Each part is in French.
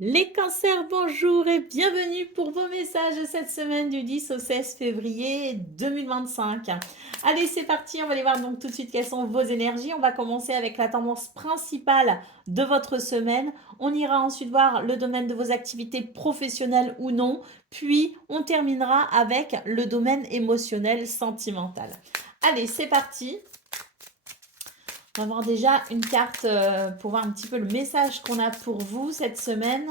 Les cancers, bonjour et bienvenue pour vos messages cette semaine du 10 au 16 février 2025. Allez, c'est parti, on va aller voir donc tout de suite quelles sont vos énergies. On va commencer avec la tendance principale de votre semaine. On ira ensuite voir le domaine de vos activités professionnelles ou non. Puis, on terminera avec le domaine émotionnel, sentimental. Allez, c'est parti. On va voir déjà une carte pour voir un petit peu le message qu'on a pour vous cette semaine.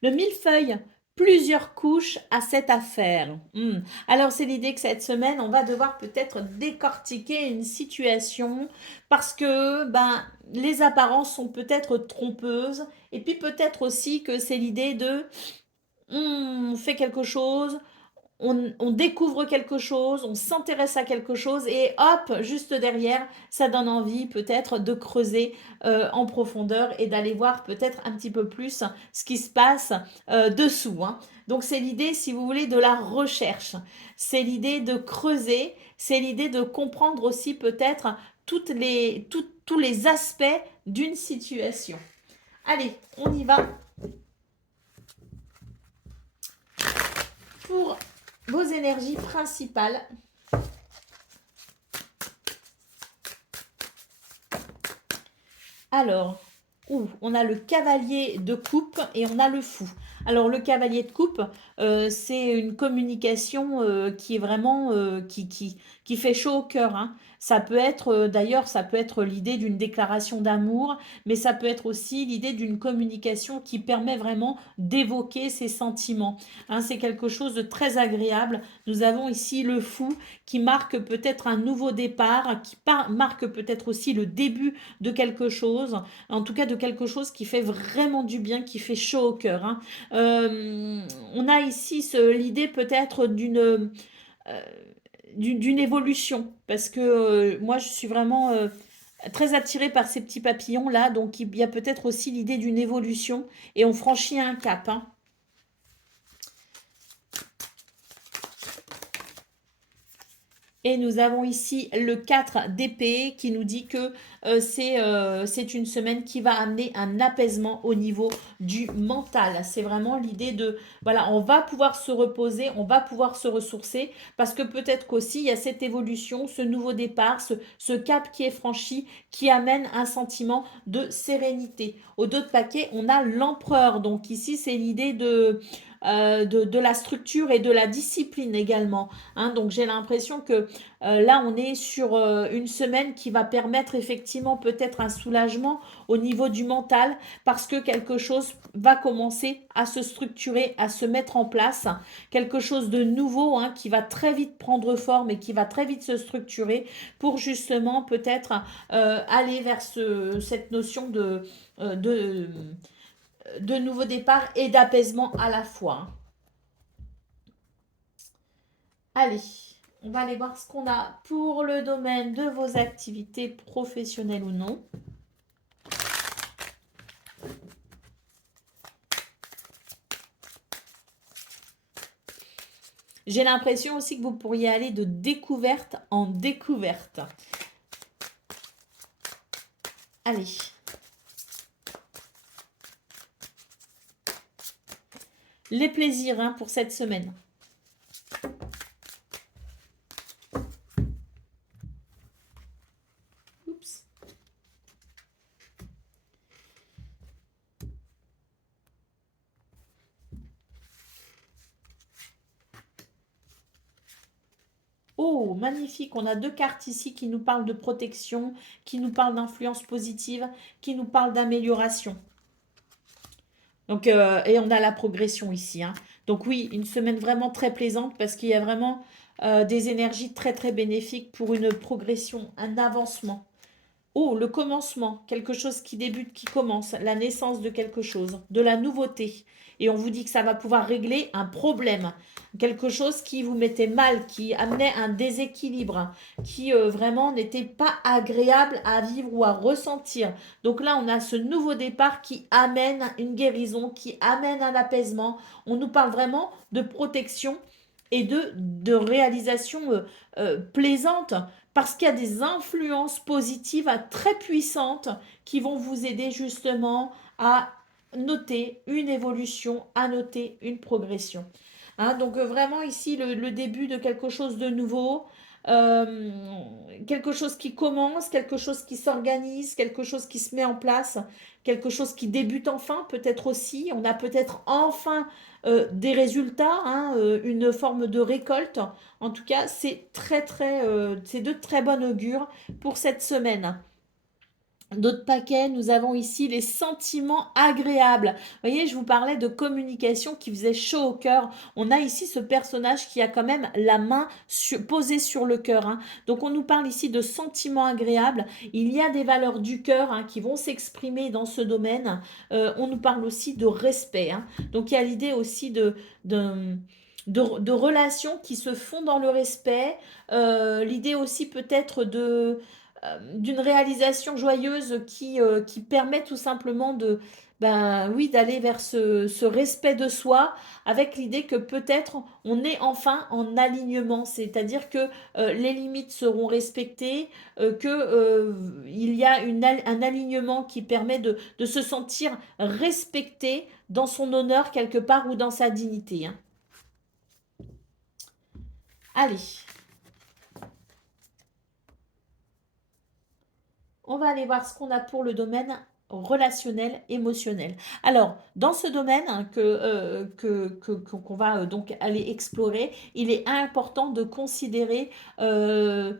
Le millefeuille, plusieurs couches à cette affaire. Alors c'est l'idée que cette semaine, on va devoir peut-être décortiquer une situation parce que les apparences sont peut-être trompeuses et puis peut-être aussi que c'est l'idée de on fait quelque chose, on découvre quelque chose, on s'intéresse à quelque chose et hop, juste derrière, ça donne envie peut-être de creuser en profondeur et d'aller voir peut-être un petit peu plus ce qui se passe dessous. Hein. Donc c'est l'idée, si vous voulez, de la recherche. C'est l'idée de creuser, c'est l'idée de comprendre aussi peut-être tous les aspects d'une situation. Allez, on y va pour vos énergies principales. Alors, on a le cavalier de coupe et on a le fou. Alors, le cavalier de coupe, c'est une communication qui est vraiment qui fait chaud au cœur. Hein. Ça peut être, d'ailleurs, ça peut être l'idée d'une déclaration d'amour, mais ça peut être aussi l'idée d'une communication qui permet vraiment d'évoquer ses sentiments. Hein, c'est quelque chose de très agréable. Nous avons ici le fou qui marque peut-être un nouveau départ, qui marque peut-être aussi le début de quelque chose, en tout cas de quelque chose qui fait vraiment du bien, qui fait chaud au cœur. Hein. On a ici l'idée peut-être d'une évolution, parce que moi je suis vraiment très attirée par ces petits papillons là, donc il y a peut-être aussi l'idée d'une évolution et on franchit un cap. Hein. Et nous avons ici le 4 d'épée qui nous dit que c'est une semaine qui va amener un apaisement au niveau du mental. C'est vraiment l'idée de, voilà, on va pouvoir se reposer, on va pouvoir se ressourcer parce que peut-être qu'aussi il y a cette évolution, ce nouveau départ, ce cap qui est franchi qui amène un sentiment de sérénité. Au dos de paquet, on a l'empereur. Donc ici, c'est l'idée de la structure et de la discipline également. Hein. Donc j'ai l'impression que là, on est sur une semaine qui va permettre effectivement peut-être un soulagement au niveau du mental parce que quelque chose va commencer à se structurer, à se mettre en place, quelque chose de nouveau hein, qui va très vite prendre forme et qui va très vite se structurer pour justement peut-être aller vers cette notion de nouveau départ et d'apaisement à la fois. Hein. Allez, on va aller voir ce qu'on a pour le domaine de vos activités professionnelles ou non. J'ai l'impression aussi que vous pourriez aller de découverte en découverte. Allez. Les plaisirs hein, pour cette semaine. Oups. Oh, magnifique. On a deux cartes ici qui nous parlent de protection, qui nous parlent d'influence positive, qui nous parlent d'amélioration. Donc, et on a la progression ici. Hein. Donc oui, une semaine vraiment très plaisante parce qu'il y a vraiment des énergies très très bénéfiques pour une progression, un avancement. Oh, le commencement, quelque chose qui débute, qui commence, la naissance de quelque chose, de la nouveauté. Et on vous dit que ça va pouvoir régler un problème, quelque chose qui vous mettait mal, qui amenait un déséquilibre, qui vraiment n'était pas agréable à vivre ou à ressentir. Donc là, on a ce nouveau départ qui amène une guérison, qui amène un apaisement. On nous parle vraiment de protection et de réalisations plaisantes, parce qu'il y a des influences positives très puissantes qui vont vous aider justement à noter une évolution, à noter une progression. Hein, donc vraiment ici le début de quelque chose de nouveau, euh, quelque chose qui commence, quelque chose qui s'organise, quelque chose qui se met en place, quelque chose qui débute enfin peut-être aussi. On a peut-être enfin des résultats, hein, une forme de récolte. En tout cas, c'est de très bon augure pour cette semaine. D'autres paquets, nous avons ici les sentiments agréables. Vous voyez, je vous parlais de communication qui faisait chaud au cœur. On a ici ce personnage qui a quand même la main posée sur le cœur. Hein. Donc on nous parle ici de sentiments agréables. Il y a des valeurs du cœur, hein, qui vont s'exprimer dans ce domaine. On nous parle aussi de respect. Hein. Donc il y a l'idée aussi de relations qui se font dans le respect. L'idée aussi peut-être d'une réalisation joyeuse qui permet tout simplement ben oui, d'aller vers ce respect de soi, avec l'idée que peut-être on est enfin en alignement, c'est-à-dire que les limites seront respectées, que il y a un alignement qui permet de se sentir respecté dans son honneur quelque part ou dans sa dignité. Hein. Allez, on va aller voir ce qu'on a pour le domaine relationnel, émotionnel. Alors, dans ce domaine, hein, qu'on va donc aller explorer, il est important de considérer euh,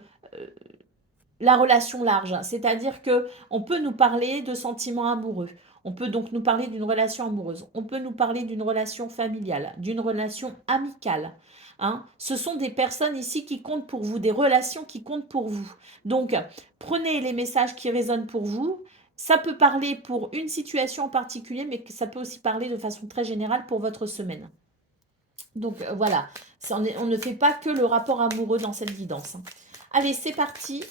la relation large. C'est-à-dire que on peut nous parler de sentiments amoureux. On peut donc nous parler d'une relation amoureuse. On peut nous parler d'une relation familiale, d'une relation amicale. Hein. Ce sont des personnes ici qui comptent pour vous, des relations qui comptent pour vous. Donc, prenez les messages qui résonnent pour vous. Ça peut parler pour une situation en particulier, mais ça peut aussi parler de façon très générale pour votre semaine. Donc voilà, on ne fait pas que le rapport amoureux dans cette guidance. Hein. Allez, c'est parti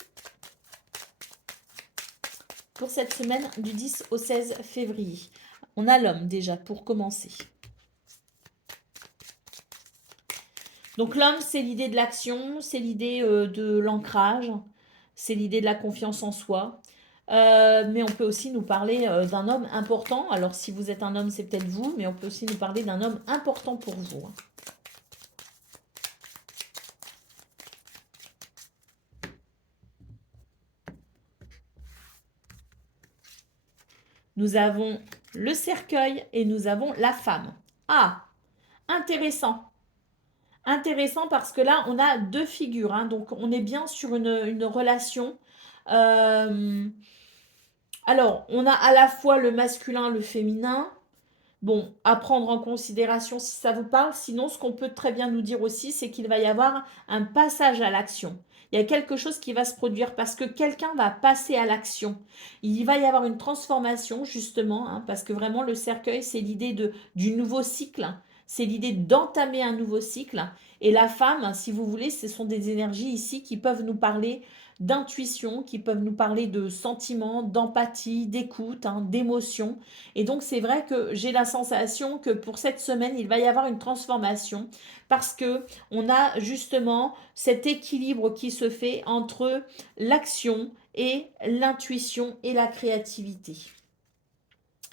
pour cette semaine du 10 au 16 février. On a l'homme déjà pour commencer. Donc l'homme, c'est l'idée de l'action, c'est l'idée de l'ancrage, c'est l'idée de la confiance en soi. Mais on peut aussi nous parler d'un homme important. Alors si vous êtes un homme, c'est peut-être vous, mais on peut aussi nous parler d'un homme important pour vous. Hein. Nous avons le cercueil et nous avons la femme. Ah, intéressant. Intéressant parce que là, on a deux figures. Hein, donc, on est bien sur une relation. Euh, alors, on a à la fois le masculin, le féminin. Bon, à prendre en considération si ça vous parle. Sinon, ce qu'on peut très bien nous dire aussi, c'est qu'il va y avoir un passage à l'action. Il y a quelque chose qui va se produire parce que quelqu'un va passer à l'action. Il va y avoir une transformation, justement, hein, parce que vraiment, le cercueil, c'est l'idée du nouveau cycle. C'est l'idée d'entamer un nouveau cycle. Et la femme, si vous voulez, ce sont des énergies ici qui peuvent nous parler d'intuition, qui peuvent nous parler de sentiments, d'empathie, d'écoute, hein, d'émotion. Et donc, c'est vrai que j'ai la sensation que pour cette semaine, il va y avoir une transformation parce que on a justement cet équilibre qui se fait entre l'action et l'intuition et la créativité.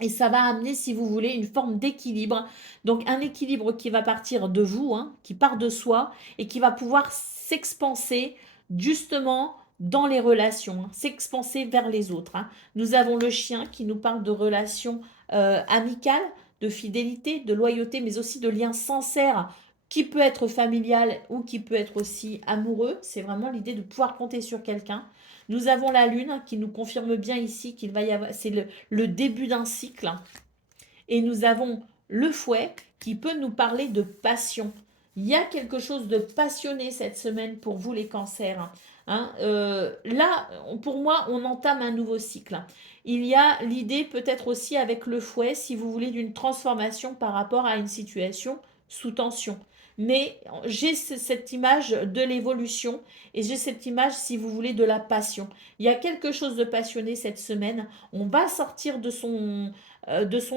Et ça va amener, si vous voulez, une forme d'équilibre. Donc un équilibre qui va partir de vous, hein, qui part de soi et qui va pouvoir s'expanser justement dans les relations, hein, s'expanser vers les autres. Hein. Nous avons le chien qui nous parle de relations amicales, de fidélité, de loyauté, mais aussi de liens sincères qui peut être familial ou qui peut être aussi amoureux. C'est vraiment l'idée de pouvoir compter sur quelqu'un. Nous avons la lune qui nous confirme bien ici qu'il va y avoir, c'est le début d'un cycle. Et nous avons le fouet qui peut nous parler de passion. Il y a quelque chose de passionné cette semaine pour vous les cancers. Hein, là, pour moi, on entame un nouveau cycle. Il y a l'idée peut-être aussi avec le fouet, si vous voulez, d'une transformation par rapport à une situation sous tension. mais j'ai cette image de l'évolution et j'ai cette image, si vous voulez, de la passion. Il y a quelque chose de passionné cette semaine. On va sortir de son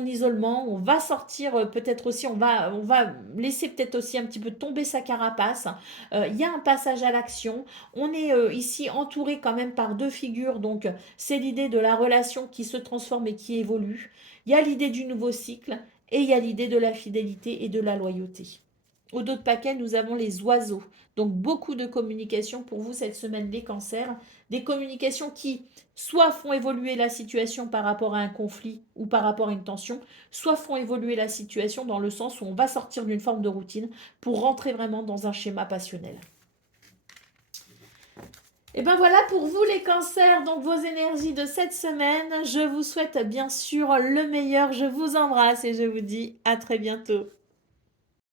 isolement, on va sortir peut-être aussi, on va laisser peut-être aussi un petit peu tomber sa carapace. Il y a un passage à l'action. On est ici entouré quand même par deux figures, donc c'est l'idée de la relation qui se transforme et qui évolue. Il y a l'idée du nouveau cycle et il y a l'idée de la fidélité et de la loyauté. Au dos de paquet, nous avons les oiseaux. Donc beaucoup de communication pour vous cette semaine, les cancers. Des communications qui soit font évoluer la situation par rapport à un conflit ou par rapport à une tension, soit font évoluer la situation dans le sens où on va sortir d'une forme de routine pour rentrer vraiment dans un schéma passionnel. Et ben voilà pour vous les cancers, donc vos énergies de cette semaine. Je vous souhaite bien sûr le meilleur. Je vous embrasse et je vous dis à très bientôt.